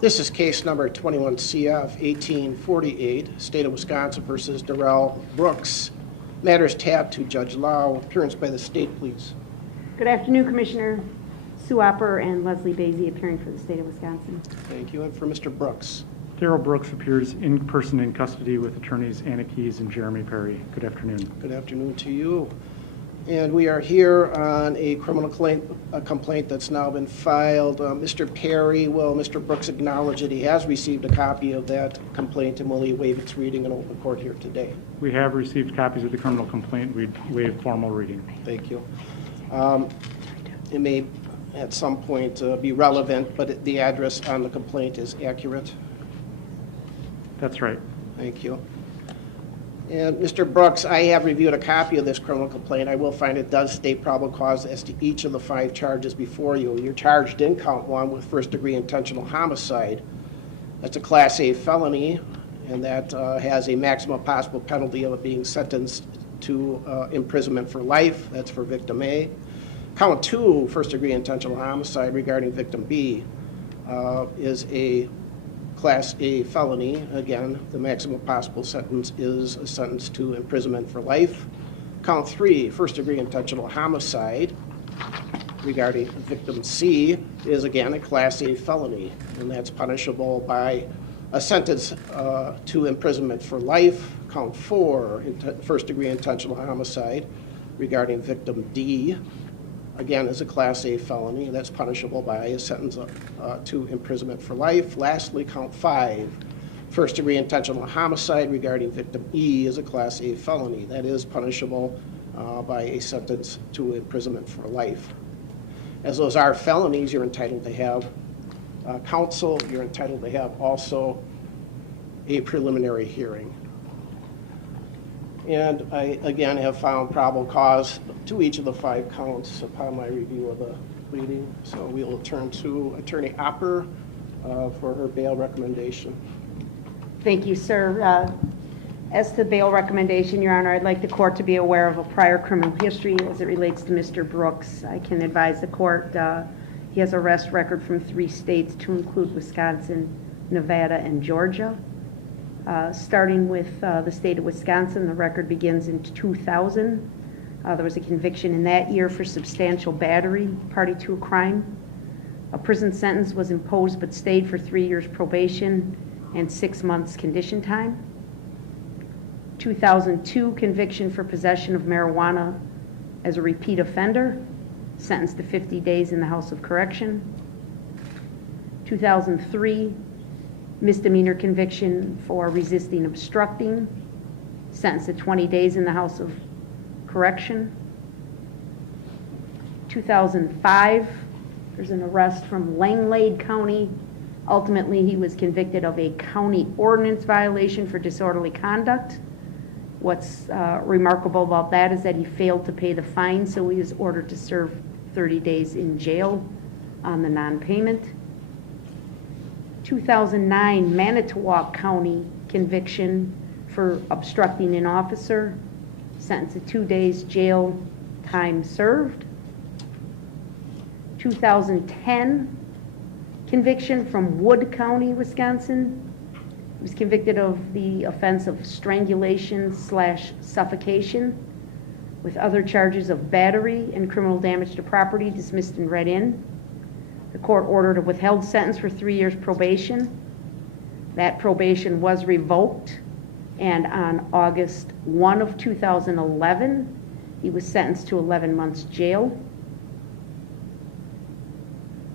This is case number 21 CF 1848, State of Wisconsin versus Darrell Brooks. Matters tabbed to Judge Lau. Appearance by the state, please. Good afternoon, Commissioner Sue Opper and Leslie Basie appearing for the State of Wisconsin. Thank you. And for Mr. Brooks. Darrell Brooks appears in person in custody with attorneys Anna Keyes and Jeremy Perry. Good afternoon. Good afternoon to you. And we are here on a criminal complaint that's now been filed. Mr. Perry, will Mr. Brooks acknowledge that he has received a copy of that complaint, and will he waive its reading in open court here today? We have received copies of the criminal complaint. We waive formal reading. Thank you. It may at some point be relevant, but the address on the complaint is accurate. That's right. Thank you. And Mr. Brooks, I have reviewed a copy of this criminal complaint. I will find it does state probable cause as to each of the 5 charges before you. You're charged in count 1 with first-degree intentional homicide. That's a Class A felony, and that has a maximum possible penalty of being sentenced to imprisonment for life. That's for victim A. Count 2, first-degree intentional homicide regarding victim B, is a Class A felony. Again, the maximum possible sentence is a sentence to imprisonment for life. Count 3, first-degree intentional homicide regarding victim C, is again a Class A felony, and that's punishable by a sentence to imprisonment for life. Count 4, first-degree intentional homicide regarding victim D, again, is a Class A felony. That's punishable by a sentence to imprisonment for life. Lastly, count 5, first-degree intentional homicide regarding victim E, is a Class A felony. That is punishable by a sentence to imprisonment for life. As those are felonies, you're entitled to have counsel. You're entitled to have also a preliminary hearing. And I, again, have found probable cause to each of the 5 counts upon my review of the pleading. So we will turn to Attorney Opper for her bail recommendation. Thank you, sir. As to the bail recommendation, Your Honor, I'd like the court to be aware of a prior criminal history as it relates to Mr. Brooks. I can advise the court he has arrest record from 3 states to include Wisconsin, Nevada, and Georgia. Starting with the state of Wisconsin, the record begins in 2000. There was a conviction in that year for substantial battery, party to a crime. A prison sentence was imposed but stayed for 3 years probation and 6 months condition time. 2002, conviction for possession of marijuana as a repeat offender, sentenced to 50 days in the House of Correction. 2003, misdemeanor conviction for resisting obstructing, sentenced to 20 days in the House of Correction. 2005, there's an arrest from Langlade County. Ultimately, he was convicted of a county ordinance violation for disorderly conduct. What's remarkable about that is that he failed to pay the fine, so he was ordered to serve 30 days in jail on the non-payment. 2009 Manitowoc County conviction for obstructing an officer, sentenced to 2 days jail time served. 2010 conviction from Wood County, Wisconsin. He was convicted of the offense of strangulation/suffocation with other charges of battery and criminal damage to property dismissed and read in. The court ordered a withheld sentence for 3 years probation. That probation was revoked, and on August 1 of 2011, he was sentenced to 11 months jail.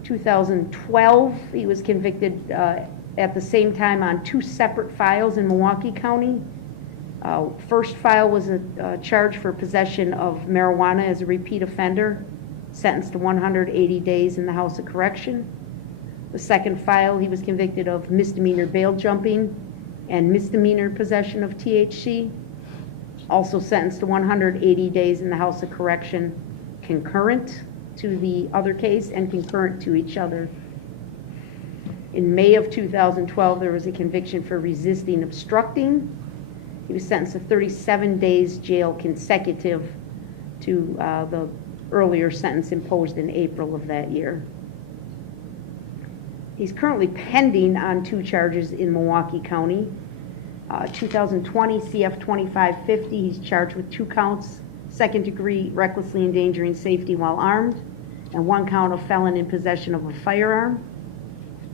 2012, he was convicted at the same time on 2 separate files in Milwaukee County. First file was a charge for possession of marijuana as a repeat offender, sentenced to 180 days in the House of Correction. The second file, he was convicted of misdemeanor bail jumping and misdemeanor possession of THC, also sentenced to 180 days in the House of Correction, concurrent to the other case and concurrent to each other. In May of 2012, there was a conviction for resisting obstructing. He was sentenced to 37 days jail consecutive to the earlier sentence imposed in April of that year. He's currently pending on 2 charges in Milwaukee County. 2020 CF 2550, he's charged with 2 counts, second-degree recklessly endangering safety while armed, and 1 count of felon in possession of a firearm.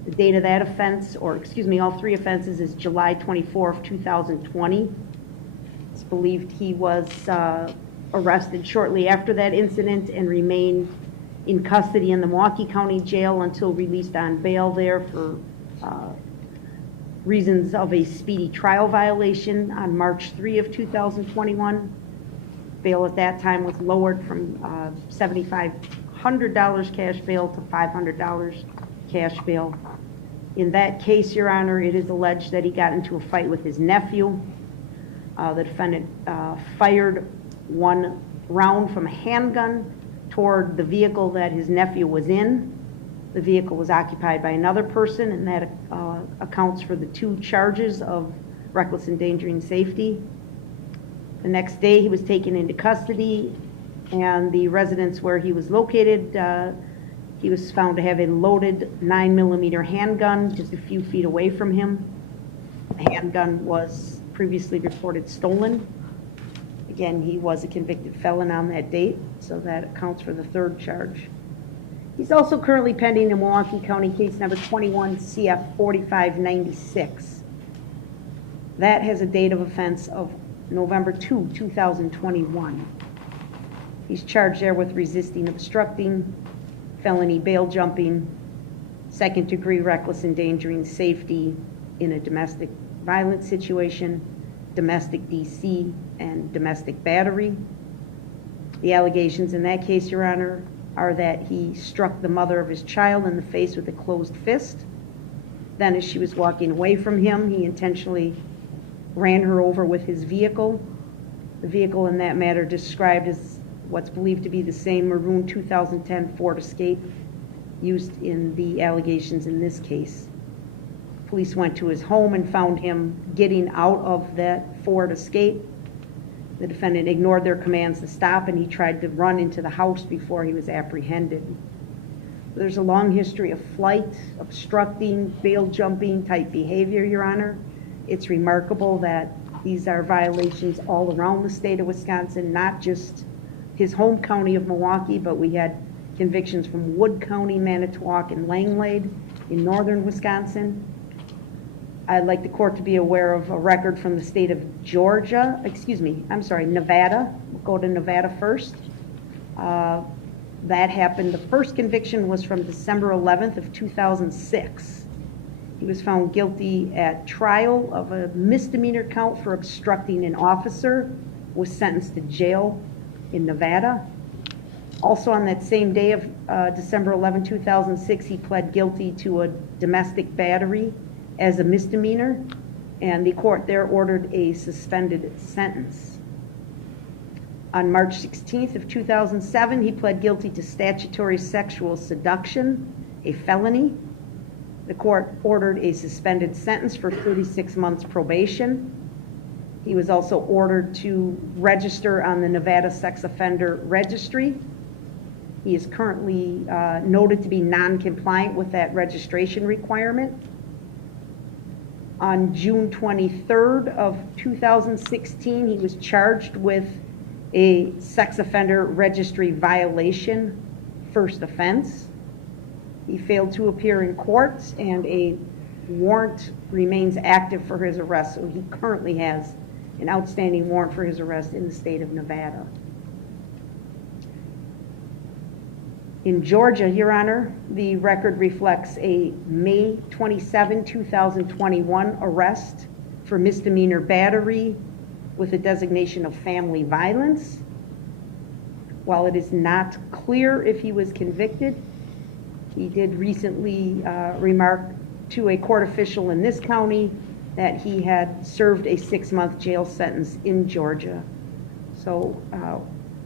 The date of that offense, or excuse me, all 3 offenses, is July 24th, 2020. It's believed he was arrested shortly after that incident and remained in custody in the Milwaukee County Jail until released on bail there for reasons of a speedy trial violation on March 3 of 2021. Bail at that time was lowered from $7,500 cash bail to $500 cash bail. In that case, Your Honor, it is alleged that he got into a fight with his nephew. The defendant fired 1 round from a handgun toward the vehicle that his nephew was in. The vehicle was occupied by another person, and that accounts for the 2 charges of reckless endangering safety. The next day, he was taken into custody, and the residence where he was located, he was found to have a loaded 9mm handgun just a few feet away from him. The handgun was previously reported stolen. Again, he was a convicted felon on that date, so that accounts for the 3rd charge. He's also currently pending in Milwaukee County case number 21 CF 4596. That has a date of offense of November 2, 2021. He's charged there with resisting, obstructing, felony bail jumping, second-degree reckless endangering safety in a domestic violence situation, domestic DC, and domestic battery. The allegations in that case, Your Honor, are that he struck the mother of his child in the face with a closed fist. Then as she was walking away from him, he intentionally ran her over with his vehicle. The vehicle in that matter described as what's believed to be the same maroon 2010 Ford Escape used in the allegations in this case. Police went to his home and found him getting out of that Ford Escape. The defendant ignored their commands to stop, and he tried to run into the house before he was apprehended. There's a long history of flight, obstructing, bail jumping type behavior, Your Honor. It's remarkable that these are violations all around the state of Wisconsin, not just his home county of Milwaukee, but we had convictions from Wood County, Manitowoc, and Langlade in northern Wisconsin. I'd like the court to be aware of a record from the state of Nevada. We'll go to Nevada first. That happened, the first conviction was from December 11th of 2006. He was found guilty at trial of a misdemeanor count for obstructing an officer, was sentenced to jail in Nevada. Also on that same day of December 11, 2006, he pled guilty to a domestic battery as a misdemeanor, and the court there ordered a suspended sentence. On March 16th of 2007, he pled guilty to statutory sexual seduction, a felony. The court ordered a suspended sentence for 36 months probation. He was also ordered to register on the Nevada Sex Offender Registry. He is currently noted to be non-compliant with that registration requirement. On June 23rd of 2016, he was charged with a sex offender registry violation, first offense. He failed to appear in court, and a warrant remains active for his arrest, so he currently has an outstanding warrant for his arrest in the state of Nevada. In Georgia, Your Honor, the record reflects a May 27, 2021 arrest for misdemeanor battery with a designation of family violence. While it is not clear if he was convicted, he did recently remark to a court official in this county that he had served a 6-month jail sentence in Georgia. So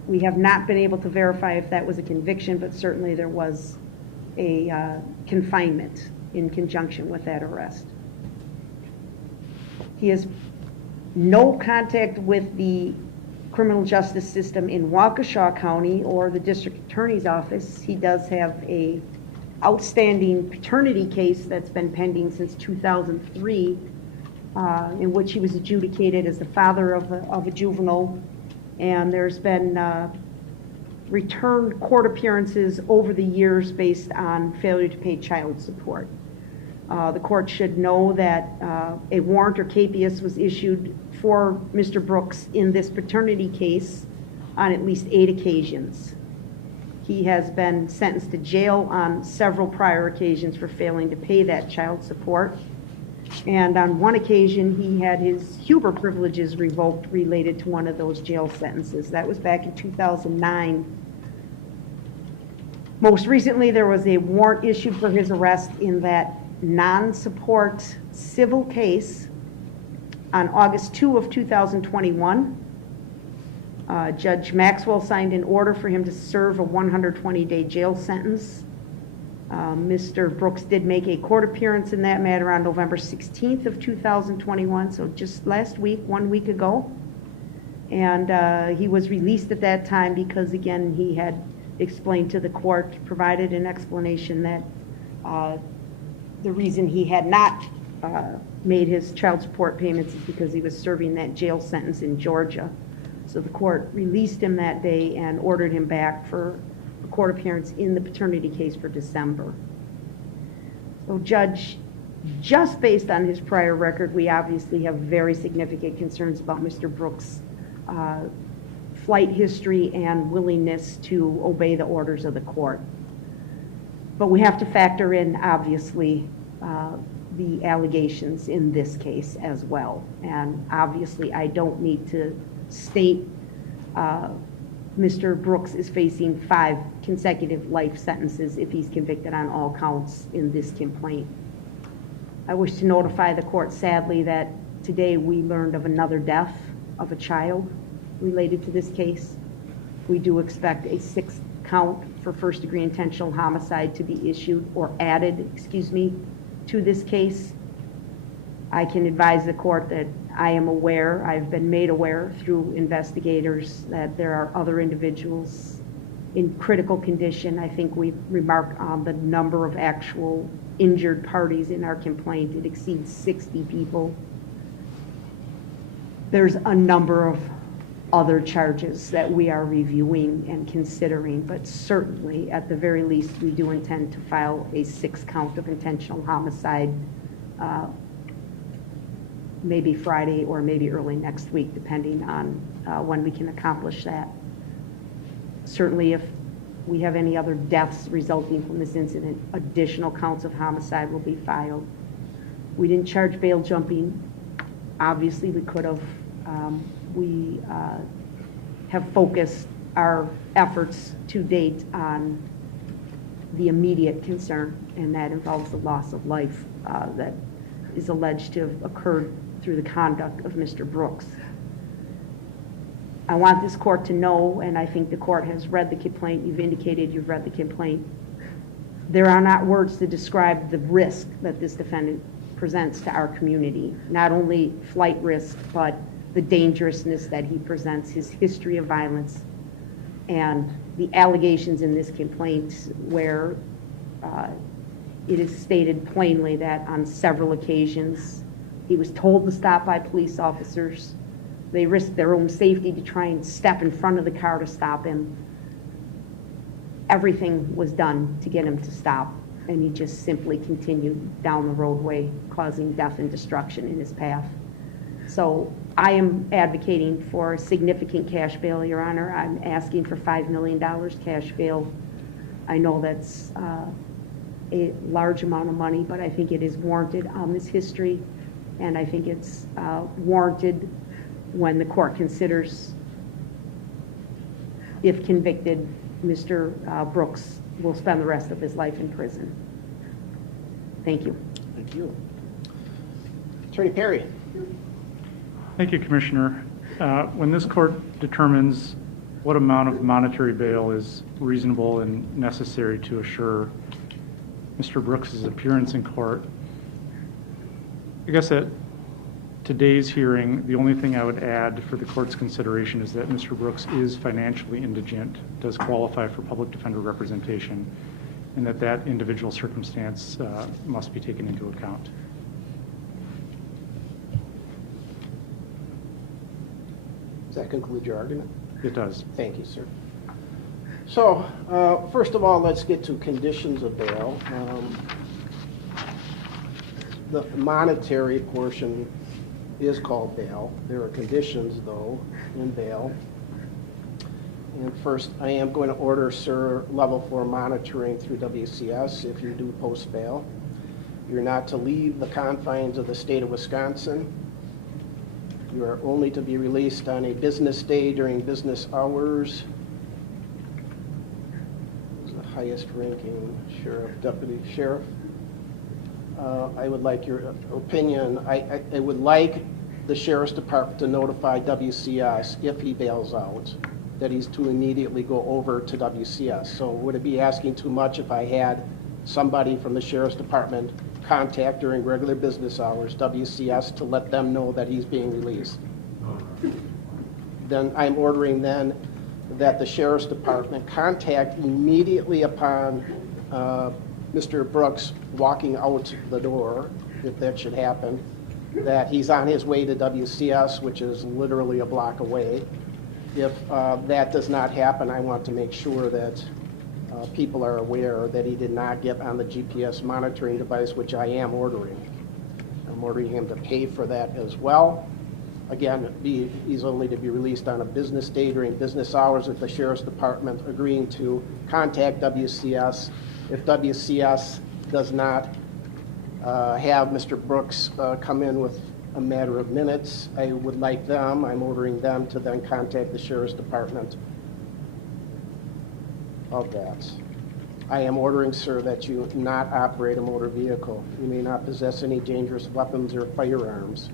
we have not been able to verify if that was a conviction, but certainly there was a confinement in conjunction with that arrest. He has no contact with the criminal justice system in Waukesha County or the district attorney's office. He does have a outstanding paternity case that's been pending since 2003, in which he was adjudicated as the father of a juvenile. And there's been returned court appearances over the years based on failure to pay child support. The court should know that a warrant or capias was issued for Mr. Brooks in this paternity case on at least 8 occasions. He has been sentenced to jail on several prior occasions for failing to pay that child support. And on one occasion, he had his Huber privileges revoked related to one of those jail sentences. That was back in 2009. Most recently, there was a warrant issued for his arrest in that non-support civil case on August 2 of 2021. Judge Maxwell signed an order for him to serve a 120-day jail sentence. Mr. Brooks did make a court appearance in that matter on November 16th of 2021, so just last week, 1 week ago. And he was released at that time because, again, he had explained to the court, provided an explanation that the reason he had not made his child support payments is because he was serving that jail sentence in Georgia. So the court released him that day and ordered him back for a court appearance in the paternity case for December. So Judge, just based on his prior record, we obviously have very significant concerns about Mr. Brooks' flight history and willingness to obey the orders of the court. But we have to factor in, obviously, the allegations in this case as well. And obviously, I don't need to state Mr. Brooks is facing 5 consecutive life sentences if he's convicted on all counts in this complaint. I wish to notify the court, sadly, that today we learned of another death of a child related to this case. We do expect a 6th count for first-degree intentional homicide to be issued or added, to this case. I can advise the court that I am aware, I've been made aware through investigators that there are other individuals in critical condition. I think we remarked on the number of actual injured parties in our complaint. It exceeds 60 people. There's a number of other charges that we are reviewing and considering, but certainly, at the very least, we do intend to file a 6th count of intentional homicide, maybe Friday or maybe early next week, depending on when we can accomplish that. Certainly, if we have any other deaths resulting from this incident, additional counts of homicide will be filed. We didn't charge bail jumping. Obviously, we could have. We have focused our efforts to date on the immediate concern, and that involves the loss of life that is alleged to have occurred through the conduct of Mr. Brooks. I want this court to know, and I think the court has read the complaint, you've indicated you've read the complaint, there are not words to describe the risk that this defendant presents to our community. Not only flight risk, but the dangerousness that he presents, his history of violence, and the allegations in this complaint where it is stated plainly that on several occasions he was told to stop by police officers. They risked their own safety to try and step in front of the car to stop him. Everything was done to get him to stop, and he just simply continued down the roadway, causing death and destruction in his path. So I am advocating for a significant cash bail, Your Honor. I'm asking for $5 million cash bail. I know that's a large amount of money, but I think it is warranted on this history, and I think it's warranted when the court considers, if convicted, Mr. Brooks will spend the rest of his life in prison. Thank you. Thank you. Attorney Perry. Thank you, Commissioner. When this court determines what amount of monetary bail is reasonable and necessary to assure Mr. Brooks' appearance in court, I guess at today's hearing, the only thing I would add for the court's consideration is that Mr. Brooks is financially indigent, does qualify for public defender representation, and that individual circumstance must be taken into account. Does that conclude your argument? It does. Thank you, sir. So, first of all, let's get to conditions of bail. The monetary portion is called bail. There are conditions, though, in bail. And first, I am going to order, sir, level 4 monitoring through WCS if you do post bail. You're not to leave the confines of the state of Wisconsin. You are only to be released on a business day during business hours. Who's the highest ranking sheriff, deputy sheriff? I would like your opinion. I would like the sheriff's department to notify WCS if he bails out, that he's to immediately go over to WCS. So would it be asking too much if I had somebody from the sheriff's department contact during regular business hours WCS to let them know that he's being released? Then I'm ordering then that the sheriff's department contact immediately upon Mr. Brooks walking out the door, if that should happen, that he's on his way to WCS, which is literally a block away. If that does not happen, I want to make sure that people are aware that he did not get on the GPS monitoring device, which I am ordering. I'm ordering him to pay for that as well. Again, he's only to be released on a business day during business hours with the sheriff's department agreeing to contact WCS. If WCS does not have Mr. Brooks come in with a matter of minutes, I would like them, I'm ordering them to then contact the sheriff's department of that. I am ordering, sir, that you not operate a motor vehicle. You may not possess any dangerous weapons or firearms.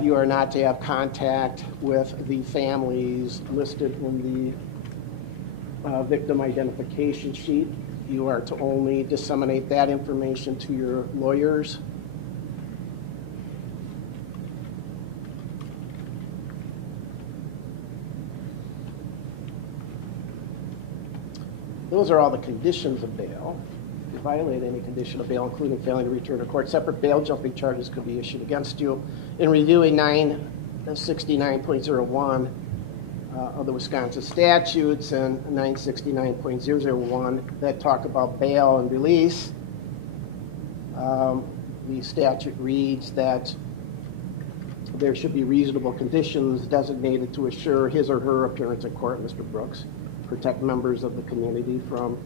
You are not to have contact with the families listed in the victim identification sheet. You are to only disseminate that information to your lawyers. Those are all the conditions of bail. If you violate any condition of bail, including failing to return to court, separate bail jumping charges could be issued against you. In reviewing 969.01 of the Wisconsin statutes and 969.001 that talk about bail and release, the statute reads that there should be reasonable conditions designated to assure his or her appearance in court, Mr. Brooks, protect members of the community from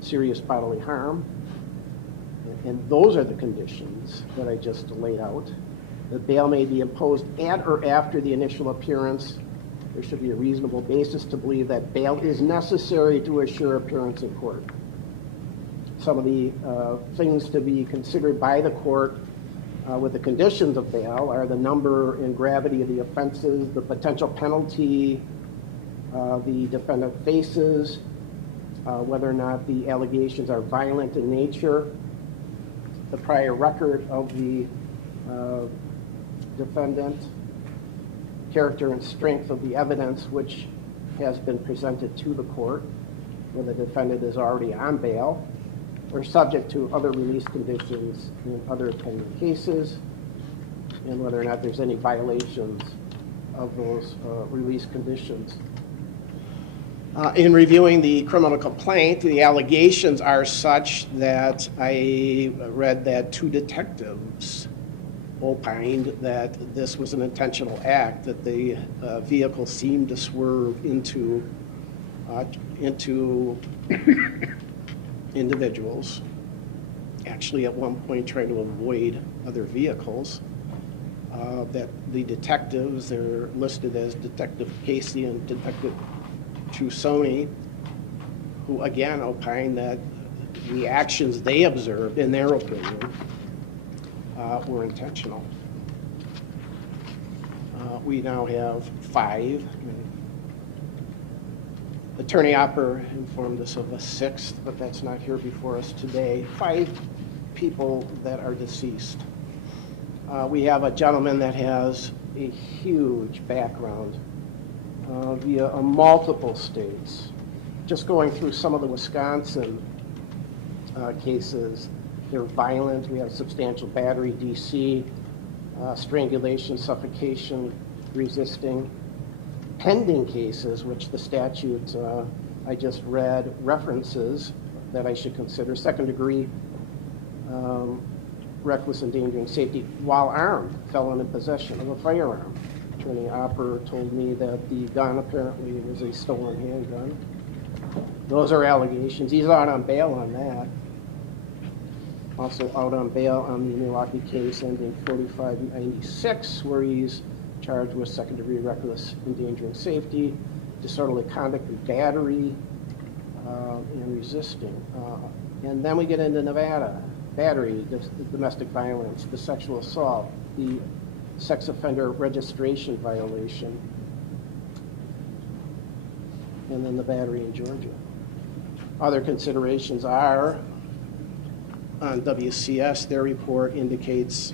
serious bodily harm. And those are the conditions that I just laid out. The bail may be imposed at or after the initial appearance. There should be a reasonable basis to believe that bail is necessary to assure appearance in court. Some of the things to be considered by the court with the conditions of bail are the number and gravity of the offenses, the potential penalty the defendant faces, whether or not the allegations are violent in nature, the prior record of the defendant, character and strength of the evidence which has been presented to the court, whether the defendant is already on bail or subject to other release conditions in other pending cases, and whether or not there's any violations of those release conditions. In reviewing the criminal complaint, the allegations are such that I read that 2 detectives opined that this was an intentional act, that the vehicle seemed to swerve into individuals, actually at one point trying to avoid other vehicles, that the detectives, they're listed as Detective Casey and Detective Trusoni, who again opined that the actions they observed, in their opinion, were intentional. We now have 5. Attorney Opper informed us of a 6th, but that's not here before us today. 5 people that are deceased. We have a gentleman that has a huge background via multiple states. Just going through some of the Wisconsin cases. They're violent. We have substantial battery, DC, strangulation, suffocation, resisting. Pending cases, which the statute I just read references that I should consider, second degree reckless endangering safety while armed, felon in possession of a firearm. Attorney Opper told me that the gun apparently was a stolen handgun. Those are allegations. He's out on bail on that. Also out on bail on the Milwaukee case ending 4596, where he's charged with second degree reckless endangering safety, disorderly conduct and battery, and resisting. And then we get into Nevada. Battery, the domestic violence, the sexual assault, the sex offender registration violation, and then the battery in Georgia. Other considerations are, on WCS, their report indicates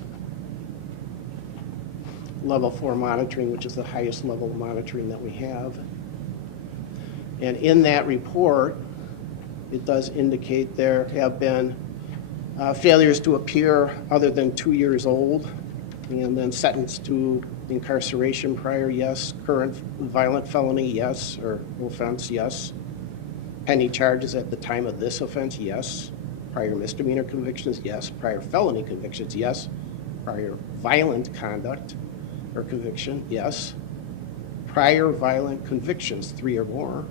level 4 monitoring, which is the highest level of monitoring that we have. And in that report, it does indicate there have been failures to appear other than 2 years old, and then sentenced to incarceration prior, yes. Current violent felony, yes, or offense, yes. Pending charges at the time of this offense, yes. Prior misdemeanor convictions, yes. Prior felony convictions, yes. Prior violent conduct or conviction, yes. Prior violent convictions, 3 or more.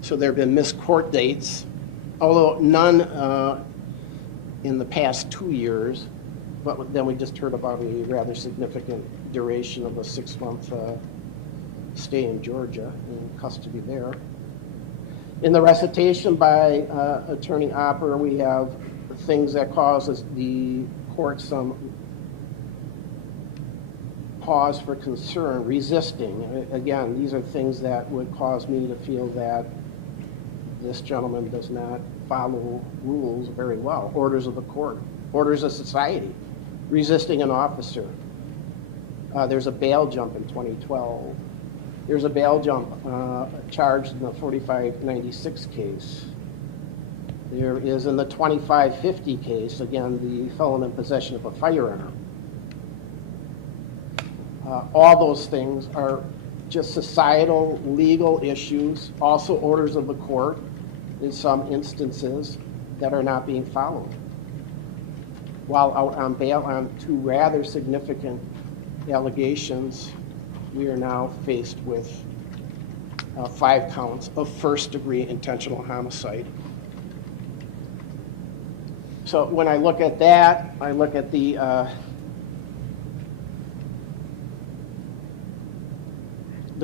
So there have been missed court dates, although none in the past 2 years, but then we just heard about a rather significant duration of a 6-month stay in Georgia, in custody there. In the recitation by Attorney Opper, we have things that causes the court some pause for concern, resisting. Again, these are things that would cause me to feel that this gentleman does not follow rules very well. Orders of the court, orders of society, resisting an officer. There's a bail jump in 2012. There's a bail jump charged in the 4596 case. There is in the 2550 case, again, the felon in possession of a firearm. All those things are just societal, legal issues, also orders of the court in some instances that are not being followed. While out on bail on 2 rather significant allegations, we are now faced with 5 counts of first-degree intentional homicide. So when I look at that, I look at the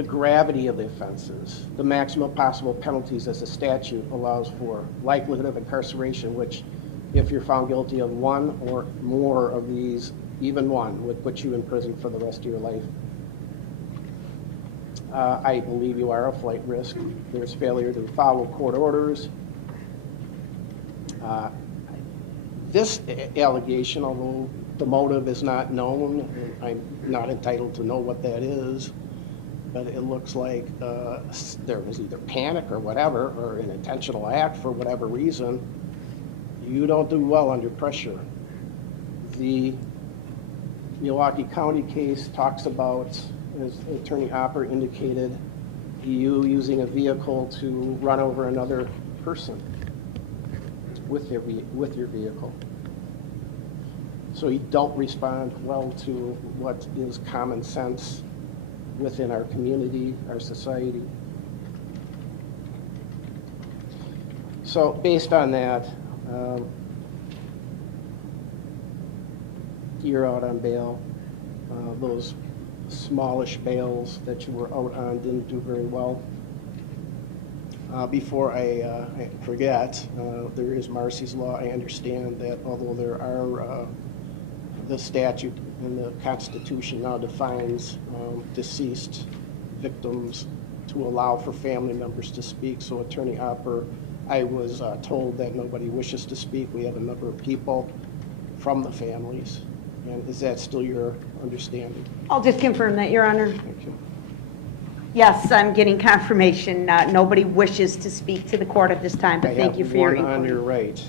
gravity of the offenses, the maximum possible penalties as the statute allows for, likelihood of incarceration, which if you're found guilty of 1 or more of these, even 1 would put you in prison for the rest of your life. I believe you are a flight risk. There's failure to follow court orders. This allegation, although the motive is not known, I'm not entitled to know what that is, but it looks like there was either panic or whatever, or an intentional act for whatever reason. You don't do well under pressure. The Milwaukee County case talks about, as Attorney Opper indicated, you using a vehicle to run over another person with your vehicle. So you don't respond well to what is common sense within our community, our society. So based on that, you're out on bail. Those smallish bails that you were out on didn't do very well. Before I forget, there is Marcy's Law. I understand that although there are, the statute and the Constitution now defines deceased victims to allow for family members to speak. So Attorney Opper, I was told that nobody wishes to speak. We have a number of people from the families. And is that still your understanding? I'll just confirm that, Your Honor. Okay. Yes, I'm getting confirmation. Nobody wishes to speak to the court at this time, but thank you for your I have one on your inquiry. right.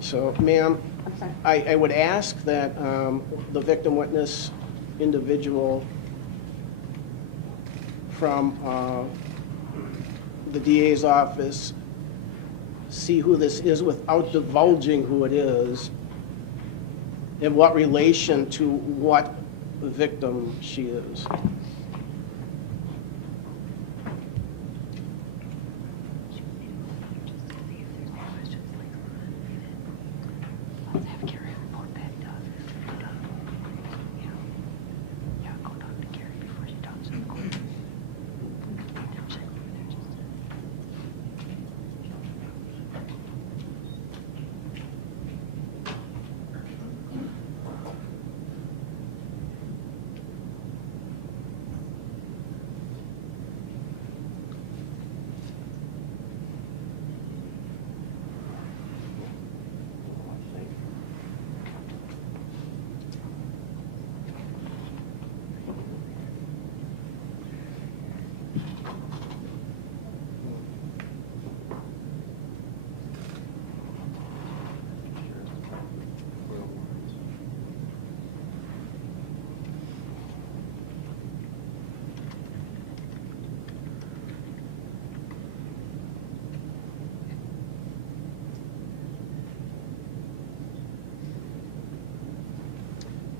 So, ma'am, I'm sorry. I would ask that the victim witness individual from the DA's office see who this is without divulging who it is and what relation to what victim she is. Let's have Carrie report back to us. Yeah, go talk to Carrie before she talks to the court.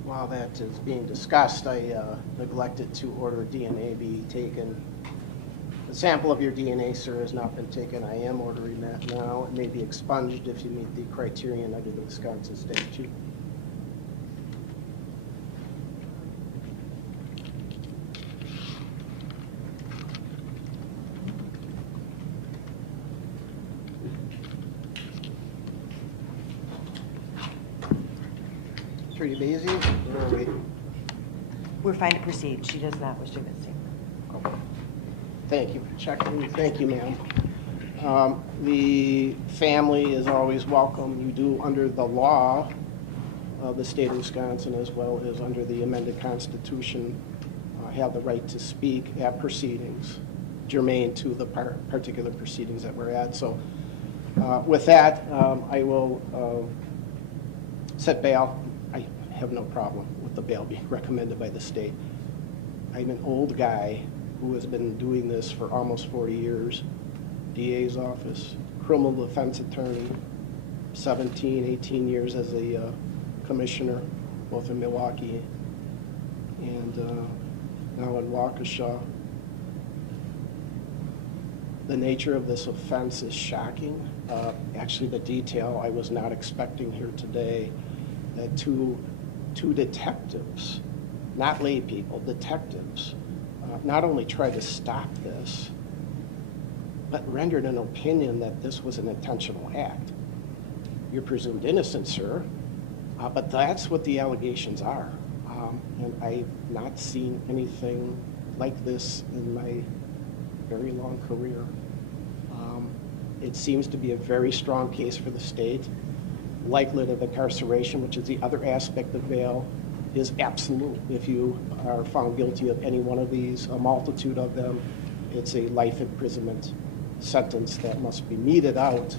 While that is being discussed, I neglected to order DNA be taken. The sample of your DNA, sir, has not been taken. I am ordering that now. It may be expunged if you meet the criterion under the Wisconsin statute. Attorney Basie, where are we? We're fine to proceed. She does not wish to make a statement. Thank you, checking. Thank you, ma'am. The family is always welcome. You do, under the law of the state of Wisconsin, as well as under the amended Constitution, have the right to speak at proceedings germane to the particular proceedings that we're at. So with that, I will set bail. I have no problem with the bail being recommended by the state. I'm an old guy who has been doing this for almost 40 years. DA's office, criminal defense attorney, 17, 18 years as a commissioner, both in Milwaukee and now in Waukesha. The nature of this offense is shocking. Actually, the detail I was not expecting here today, that two detectives, not lay people, detectives, not only tried to stop this, but rendered an opinion that this was an intentional act. You're presumed innocent, sir, but that's what the allegations are. And I've not seen anything like this in my very long career. It seems to be a very strong case for the state. Likelihood of incarceration, which is the other aspect of bail, is absolute. If you are found guilty of any one of these, a multitude of them, it's a life imprisonment sentence that must be meted out.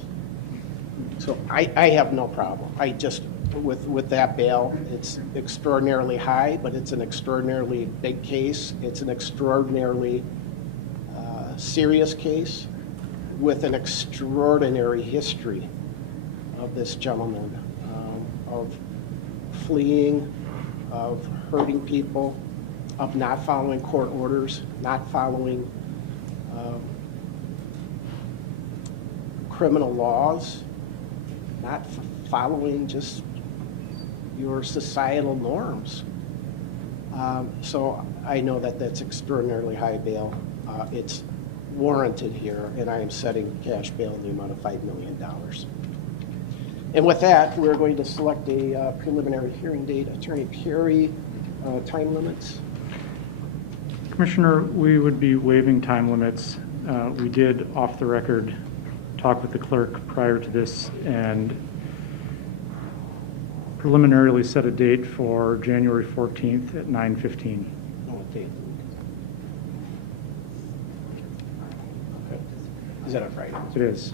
So I have no problem. I just, with that bail, it's extraordinarily high, but it's an extraordinarily big case. It's an extraordinarily serious case with an extraordinary history of this gentleman, of fleeing, of hurting people, of not following court orders, not following criminal laws, not following just your societal norms. So I know that that's extraordinarily high bail. It's warranted here, and I am setting cash bail in the amount of $5 million. And with that, we're going to select a preliminary hearing date. Attorney Perry, time limits? Commissioner, we would be waiving time limits. We did, off the record, talk with the clerk prior to this and preliminarily set a date for January 14th at 9:15. Oh, date. that a Friday? It is.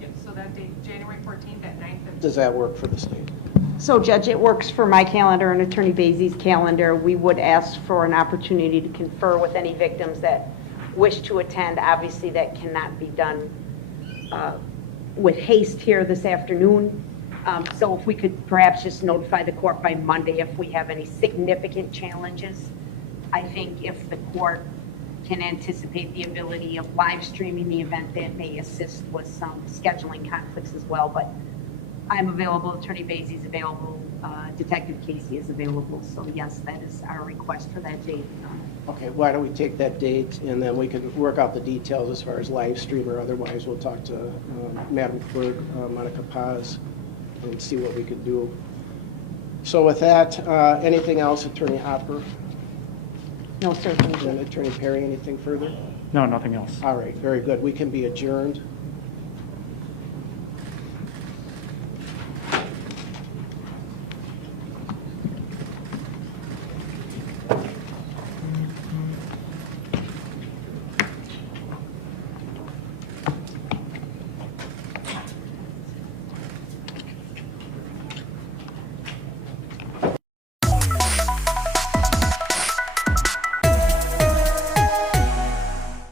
Yep, so that date, January 14th at 9:15. Does that work for the state? So Judge, it works for my calendar and Attorney Bailey's calendar. We would ask for an opportunity to confer with any victims that wish to attend. Obviously, that cannot be done with haste here this afternoon. So if we could perhaps just notify the court by Monday if we have any significant challenges. I think if the court can anticipate the ability of live streaming the event, that may assist with some scheduling conflicts as well. But I'm available, Attorney Bailey's available, Detective Casey is available. So yes, that is our request for that date. Okay, why don't we take that date, and then we can work out the details as far as live stream or otherwise. We'll talk to Madam Clerk, Monica Paz, and see what we could do. So with that, anything else, Attorney Hopper? No, sir, thank you. And Attorney Perry, anything further? No, nothing else. All right, very good. We can be adjourned.